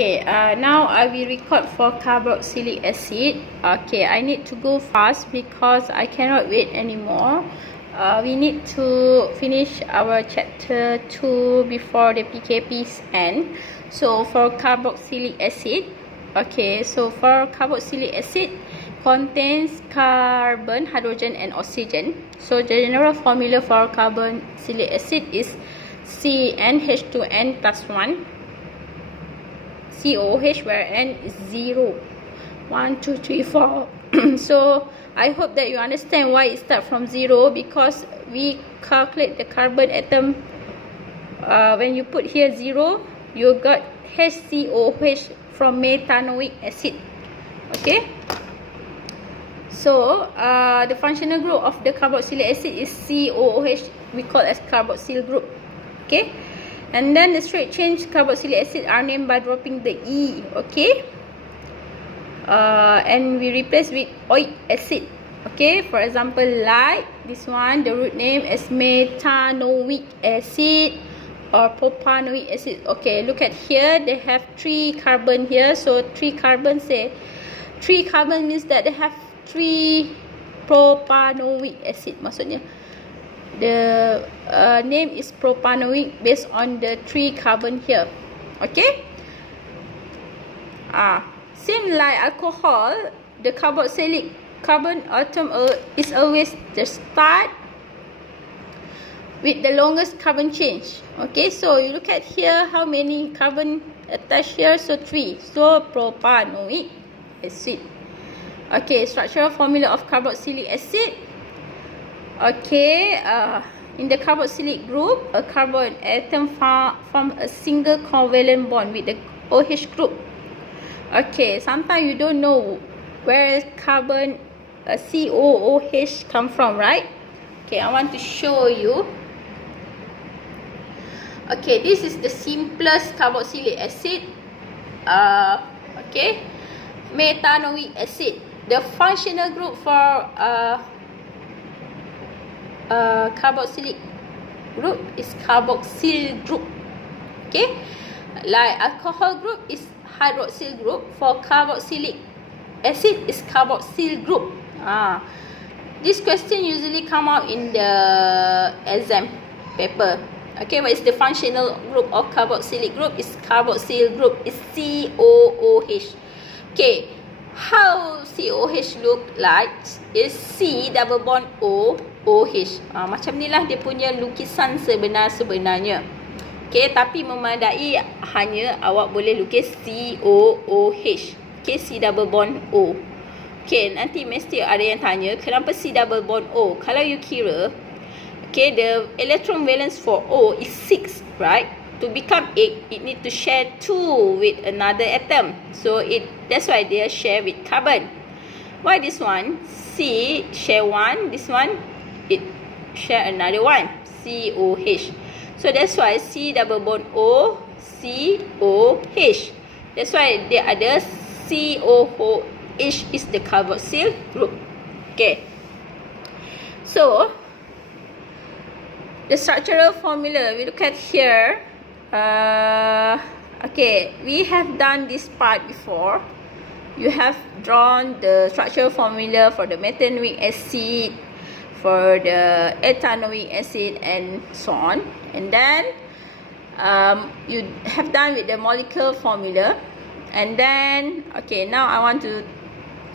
Okay, now I will record for carboxylic acid. Okay, I need to go fast because I cannot wait anymore. We need to finish our chapter 2 before the PKPs end. So for carboxylic acid, okay, so for carboxylic acid contains carbon, hydrogen and oxygen. So the general formula for carboxylic acid is CnH2n plus 1 COH, where N is 0. 1, 2, 3, 4. So I hope that you understand why it starts from 0, because we calculate the carbon atom. When you put here 0, you got HCOH from methanoic acid. Okay, so the functional group of the carboxylic acid is COOH, we call as carboxyl group. Okay, and then the straight change carboxylic acid are named by dropping the E. Okay, and we replace with oic acid. Okay, for example, like this one, the root name is methanoic acid or propanoic acid. Okay, look at here, they have 3 carbon here. So 3 carbon, say 3 carbon means that they have 3 propanoic acid. Maksudnya the name is propanoic based on the 3 carbon here. Okay, same like alcohol, the carboxylic carbon atom is always the start with the longest carbon change. Okay, so you look at here, how many carbon attached here? So 3. So propanoic acid. Okay, structural formula of carboxylic acid. Okay, in the carboxylic group, a carbon atom form a single covalent bond with the OH group. Okay, sometimes you don't know where carbon COOH come from, right? Okay, I want to show you. Okay, this is the simplest carboxylic acid. Okay, methanoic acid. The functional group for carboxylic group is carboxyl group. Okay, like alcohol group is hydroxyl group. For carboxylic acid is carboxyl group. This question usually come out in the exam paper. Okay, what is the functional group of carboxylic group? Is carboxyl group is COOH. Okay, how COH look like is C double bond O OH. Macam ni lah dia punya lukisan sebenarnya. Okay, tapi memadai hanya awak boleh lukis COOH. Okay, C double bond O. Okay, nanti mesti ada yang tanya, kenapa C double bond O? Kalau you kira, okay, the electron valence for O is 6, right? To become 8, it need to share 2 with another atom. So that's why they share with carbon. Why this one? C share 1, this one it share another one, COH. So that's why C double bond O, COH. That's why the other COOH is the carboxyl group. Okay, so the structural formula we look at here. Okay, we have done this part before. You have drawn the structural formula for the methanoic acid, for the ethanoic acid, and so on. And then you have done with the molecular formula. And then, okay, now I want to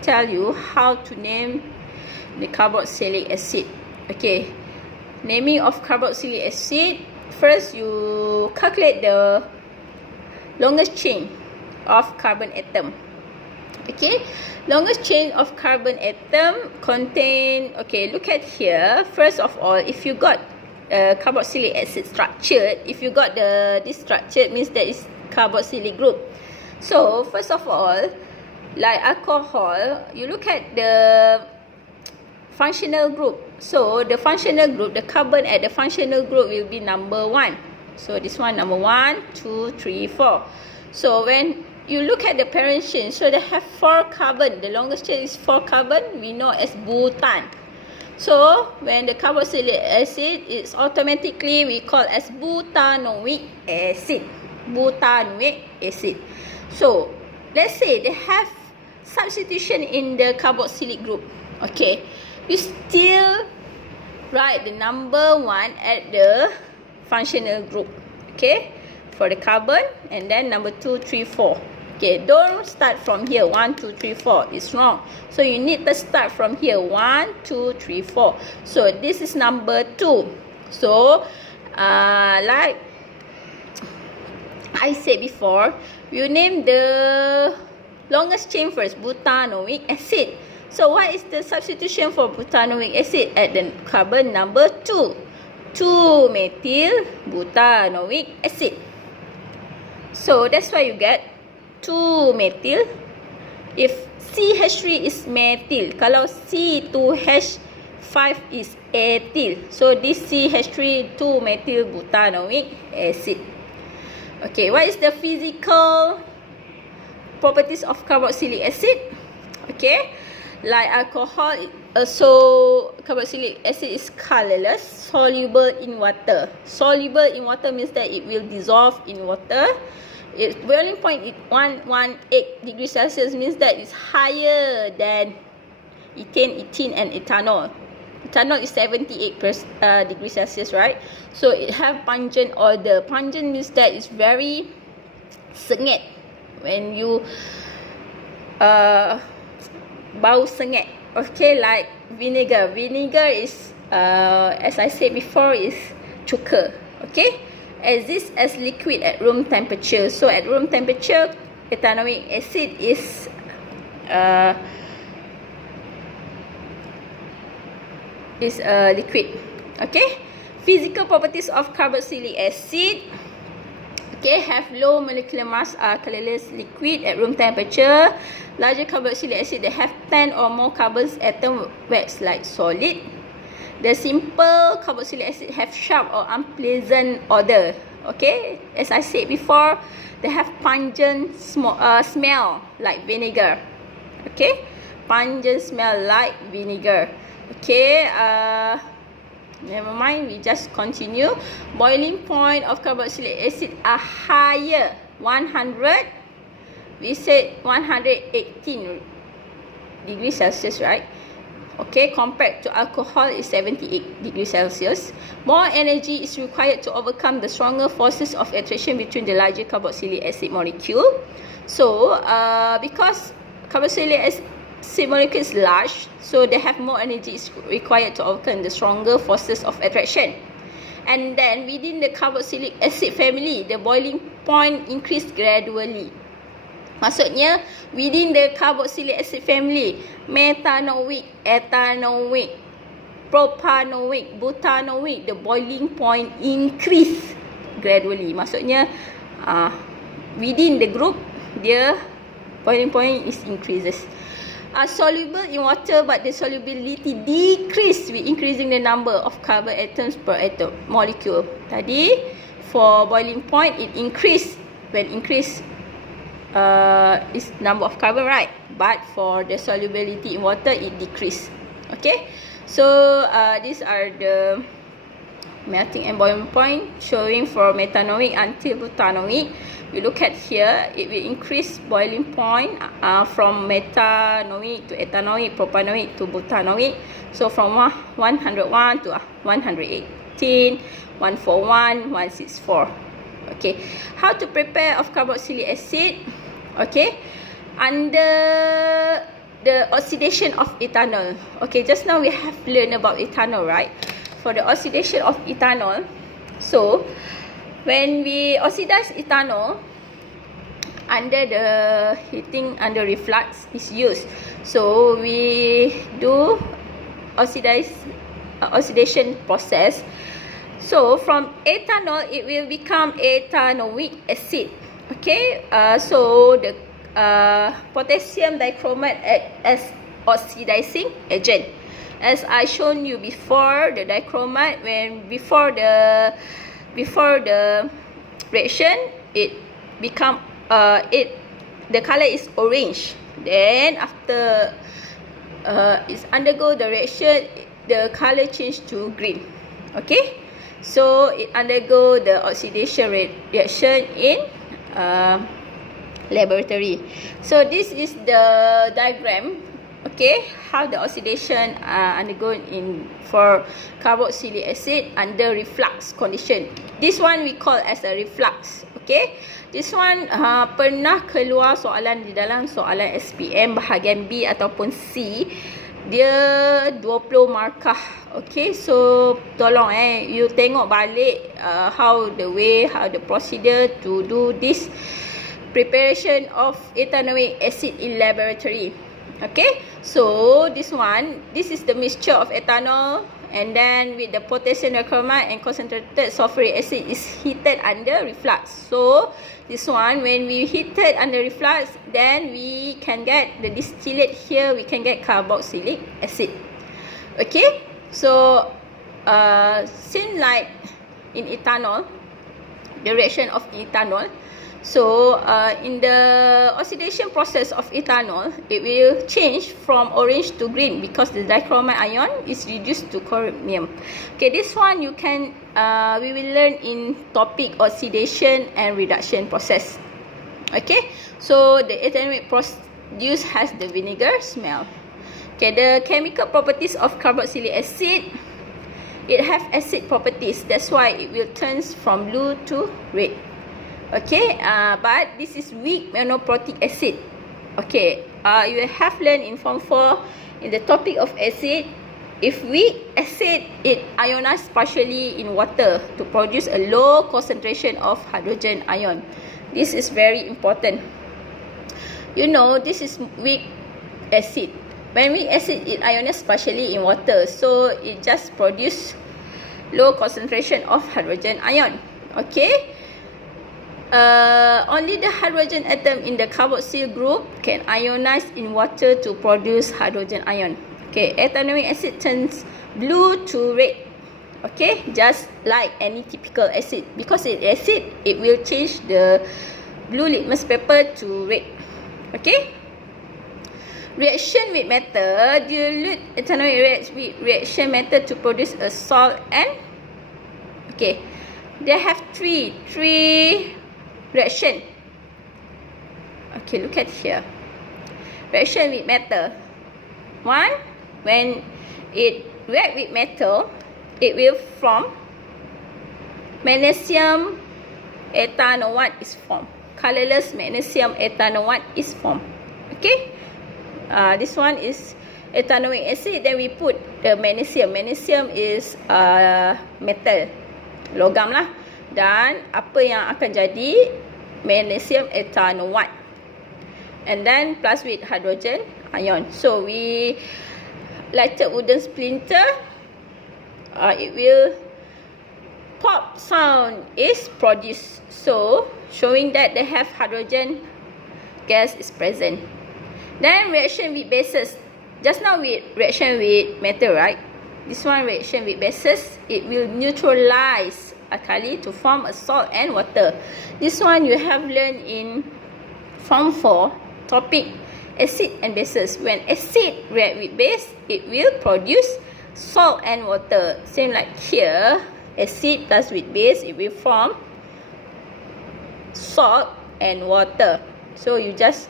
tell you how to name the carboxylic acid. Okay, naming of carboxylic acid. First, you calculate the longest chain of carbon atom. Okay, longest chain of carbon atom contain, okay, look at here. First of all, if you got carboxylic acid structured, if you got this structure, means that is carboxylic group. So first of all, like alcohol, you look at the functional group. So the functional group, the carbon at the functional group will be number 1. So this one number 1, 2, 3, 4. So when you look at the parent chain, so they have 4 carbon. The longest chain is 4 carbon, we know as butan. So when the carboxylic acid is automatically we call as butanoic acid. butanoic acid. So let's say they have substitution in the carboxylic group. Okay, you still write the number 1 at the functional group. Okay, for the carbon, and then number 2, 3, 4. Okay, don't start from here 1, 2, 3, 4. It's wrong. So you need to start from here 1, 2, 3, 4. So this is number 2. So like I said before, you name the longest chain first, butanoic acid. So what is the substitution for butanoic acid at the carbon number 2? 2-methyl butanoic acid. So that's why you get 2-methyl. If CH3 is methyl, kalau C2H5 is ethyl. So this CH3 2-methyl butanoic acid. Okay, what is the physical properties of carboxylic acid? Okay, like alcohol, so carboxylic acid is colorless, soluble in water. Soluble in water means that it will dissolve in water. Its boiling point is 118 degrees Celsius, means that it's higher than ethane, and ethanol. Ethanol is 78 degrees Celsius, right? So it have pungent odor. Pungent means that it's very sengit. When you bau sengit. Okay, like vinegar. Vinegar is as I said before, is cuka. Okay, exists as liquid at room temperature. So at room temperature, ethanoic acid is liquid. Okay, physical properties of carboxylic acid. Okay, have low molecular mass, are colorless liquid at room temperature. Larger carboxylic acid, they have 10 or more carbon atom wax like solid. The simple carboxylic acid have sharp or unpleasant odor. Okay, as I said before, they have pungent smell like vinegar. Okay, pungent smell like vinegar. Okay, never mind, we just continue. Boiling point of carboxylic acid are higher, 100. We said 118 degrees Celsius, right? Okay, compared to alcohol is 78 degrees Celsius. More energy is required to overcome the stronger forces of attraction between the larger carboxylic acid molecule. So, because carboxylic acid molecule is large, so they have more energy is required to overcome the stronger forces of attraction. And then within the carboxylic acid family, the boiling point increase gradually. Maksudnya, within the carboxylic acid family, methanoic, ethanoic, propanoic, butanoic, the boiling point increase gradually. Maksudnya, within the group, their boiling point is increases. Are soluble in water, but the solubility decrease with increasing the number of carbon atoms per atom molecule. Tadi, for boiling point, it increase. When increase is number of carbon, right? But for the solubility in water, it decrease. Okay, so these are the melting and boiling point showing from methanoic until butanoic. We look at here, it will increase boiling point from methanoic to ethanoic, propanoic to butanoic. So from 101 to 118, 141, 164. Okay, how to prepare of carboxylic acid? Okay, under the oxidation of ethanol. Okay, just now we have learned about ethanol, right? For the oxidation of ethanol, so when we oxidize ethanol, under the heating, under reflux is used. So we do oxidation process. So from ethanol, it will become ethanoic acid. Okay, so the potassium dichromate act as oxidizing agent. As I shown you before, the dichromate, when before the reaction, it become the color is orange. Then after it's undergo the reaction, the color change to green. Okay, so it undergo the oxidation reaction in laboratory. So this is the diagram, okay, how the oxidation undergoing in for carboxylic acid under reflux condition. This one we call as a reflux, okay. This one pernah keluar soalan di dalam soalan SPM bahagian B ataupun C. Dia 20 markah, okay. So tolong you tengok balik how the procedure to do this preparation of ethanoic acid in laboratory. Okay, so this is the mixture of ethanol, and then with the potassium dichromate and concentrated sulfuric acid is heated under reflux. So this one, when we heated under reflux, then we can get the distillate here, we can get carboxylic acid. Okay, so since like in ethanol, the reaction of ethanol, so in the oxidation process of ethanol, it will change from orange to green because the dichromate ion is reduced to chromium. Okay, this one you can we will learn in topic oxidation and reduction process. Okay, so the ethanoic produce has the vinegar smell. Okay, the chemical properties of carboxylic acid, it have acid properties. That's why it will turn from blue to red. Okay, but this is weak monoprotic acid. Okay, you have learned in Form 4 in the topic of acid. If weak acid, it ionizes partially in water to produce a low concentration of hydrogen ion. This is very important. You know, this is weak acid. When weak acid, it ionizes partially in water, so it just produce low concentration of hydrogen ion. Okay. Only the hydrogen atom in the carboxyl group can ionize in water to produce hydrogen ion. Okay, ethanoic acid turns blue to red. Okay, just like any typical acid. Because it acid, it will change the blue litmus paper to red. Okay. Reaction with metal, dilute ethanoic with reaction metal to produce a salt and, okay, they have three reaction. Okay, look at here. Reaction with metal. One, when it react with metal, it will form magnesium ethanoate is formed. Colorless magnesium ethanoate is formed. Okay. This one is ethanoic acid. Then we put the magnesium. Magnesium is metal, logam lah. Dan apa yang akan jadi magnesium ethanoate, and then plus with hydrogen ion. So we lighted wooden splinter, it will pop sound is produced, so showing that they have hydrogen gas is present. Then reaction with bases. Just now we reaction with metal, right? This one reaction with bases, it will neutralize alkali to form a salt and water. This one you have learned in Form 4 topic acid and bases. When acid react with base, it will produce salt and water. Same like here, acid plus with base, it will form salt and water. So you just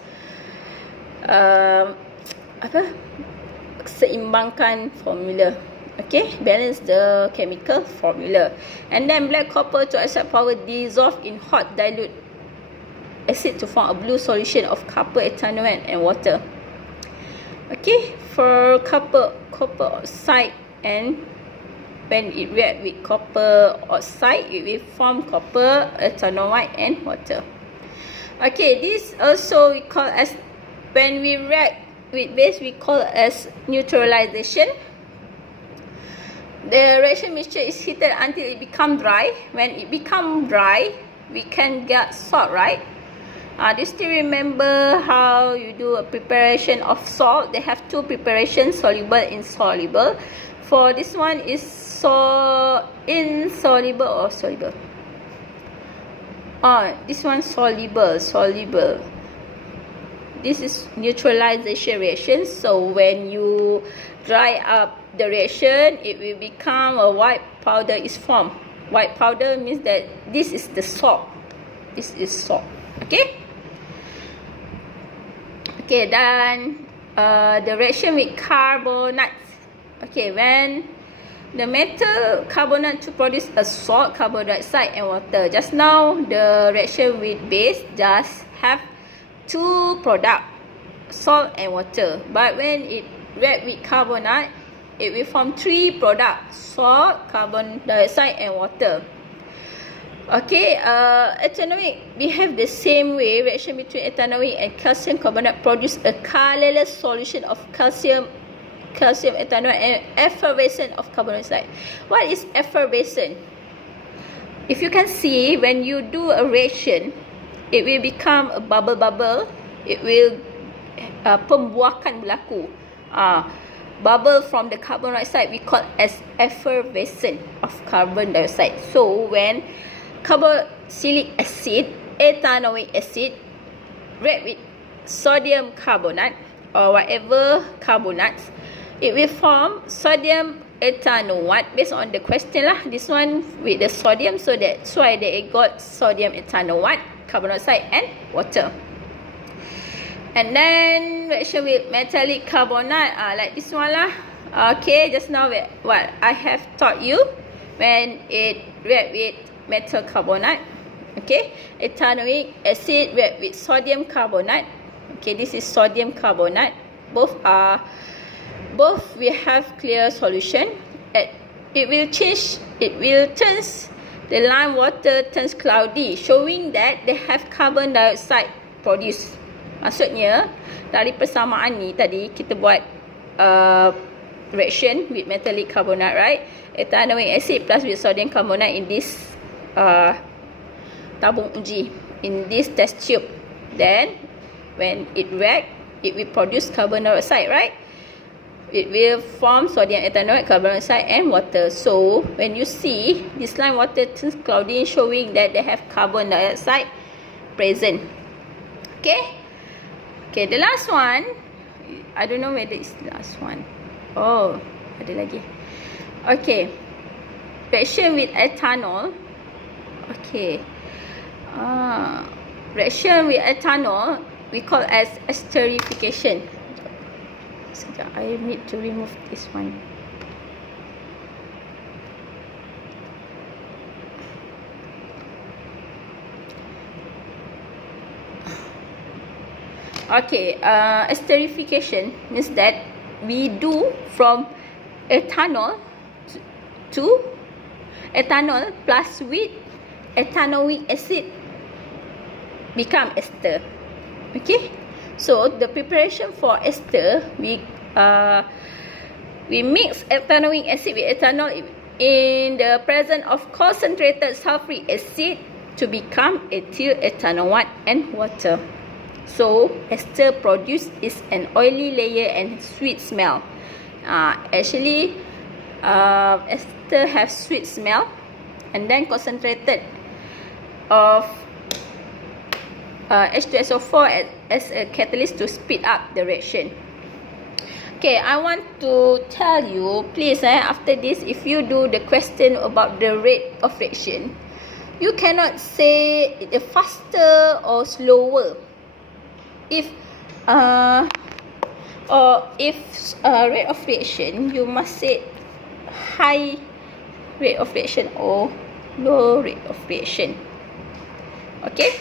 seimbangkan formula. Okay, balance the chemical formula. And then black copper to accept power dissolve in hot dilute acid to form a blue solution of copper ethanoate and water. Okay, for copper oxide, and when it react with copper oxide, it will form copper ethanoate and water. Okay, this also we call as, when we react with base, we call as neutralization. The reaction mixture is heated until it becomes dry. When it becomes dry, we can get salt, right? Do you still remember how you do a preparation of salt? They have two preparations, soluble, insoluble. For this one is insoluble or soluble? This one soluble. This is neutralization reaction. So when you dry up the reaction, it will become a white powder is formed. White powder means that this is the salt. This is salt. Okay. Okay, then the reaction with carbonates. Okay, when the metal carbonate to produce a salt, carbon dioxide and water. Just now the reaction with base just have two products, salt and water. But when it react with carbonate, it will form three products, salt, carbon dioxide and water. Okay, ethanoic, we have the same way. Reaction between ethanoic and calcium carbonate produce a colorless solution of calcium ethanoate and effervescent of carbon dioxide. What is effervescent? If you can see, when you do a reaction, it will become a bubble. It will pembuakan berlaku. Bubble from the carbon dioxide we call as effervescent of carbon dioxide. So when carboxylic acid, ethanoic acid react with sodium carbonate or whatever carbonates, it will form sodium ethanoate based on the question lah. This one with the sodium, so that's why they got sodium ethanoate, carbon dioxide and water. And then reaction with metallic carbonate, like this one lah. Okay, just now what I have taught you, when it react with metal carbonate, okay, ethanoic acid react with sodium carbonate. Okay, this is sodium carbonate. Both will have clear solution. It will turn the lime water turns cloudy, showing that they have carbon dioxide produced. Maksudnya dari persamaan ni tadi kita buat reaction with metallic carbonate, right? Ethanoic acid plus with sodium carbonate in this tabung uji, in this test tube. Then when it react, it will produce carbon dioxide, right? It will form sodium ethanoate, carbon dioxide and water. So when you see this lime water turns cloudy, showing that they have carbon dioxide present. Okay. Okay, the last one, I don't know whether it's the last one. Oh, ada lagi. Okay, reaction with ethanol. Okay, reaction with ethanol we call as esterification. Sekejap, I need to remove this one. Okay, esterification means that we do from ethanol to ethanol plus with ethanoic acid become ester. Okay, so the preparation for ester, we mix ethanoic acid with ethanol in the presence of concentrated sulfuric acid to become ethyl ethanoate and water. So ester produced is an oily layer and sweet smell. Actually, ester have sweet smell, and then concentrated of H2SO4 as a catalyst to speed up the reaction. Okay, I want to tell you, please, after this, if you do the question about the rate of reaction, you cannot say it faster or slower. If rate of reaction, you must say high rate of reaction or low rate of reaction. Okay.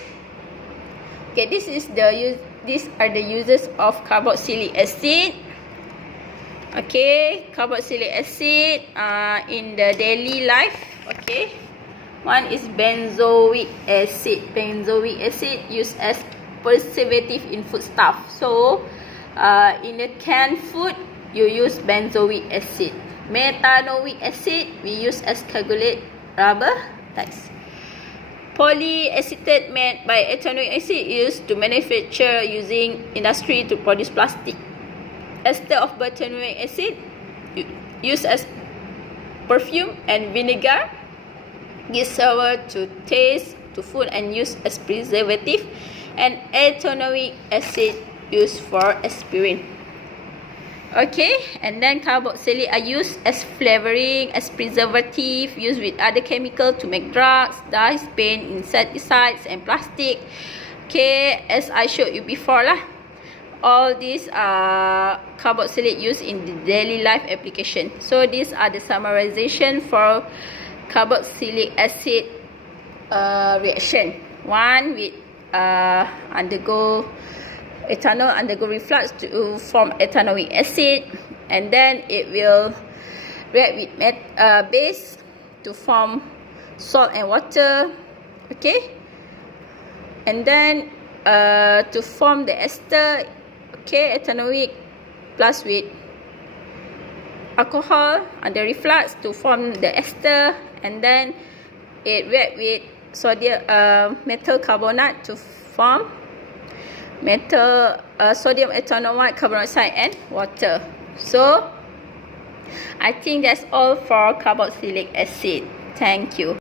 Okay, these are the uses of carboxylic acid. Okay, carboxylic acid in the daily life. Okay, one is benzoic acid. Benzoic acid used as preservative in foodstuff. So in the canned food, you use benzoic acid. Methanoic acid we use as coagulate rubber ties. Polyacetate made by ethanoic acid used to manufacture using industry to produce plastic. Ester of butanoic acid used as perfume, and vinegar gives sour to taste to food and used as preservative, and ethanoic acid used for aspirin. Okay, and then carboxylic are used as flavoring, as preservative, used with other chemical to make drugs, dyes, paint, insecticides and plastic. Okay, as I showed you before lah, all these are carboxylate used in the daily life application. So these are the summarization for carboxylic acid reaction. One with ethanol undergo reflux to form ethanoic acid, and then it will react with base to form salt and water. Okay, and then to form the ester, okay, ethanoic plus with alcohol under reflux to form the ester, and then it react with sodium metal carbonate to form sodium ethanoate carboxide and water. So I think that's all for carboxylic acid. Thank you.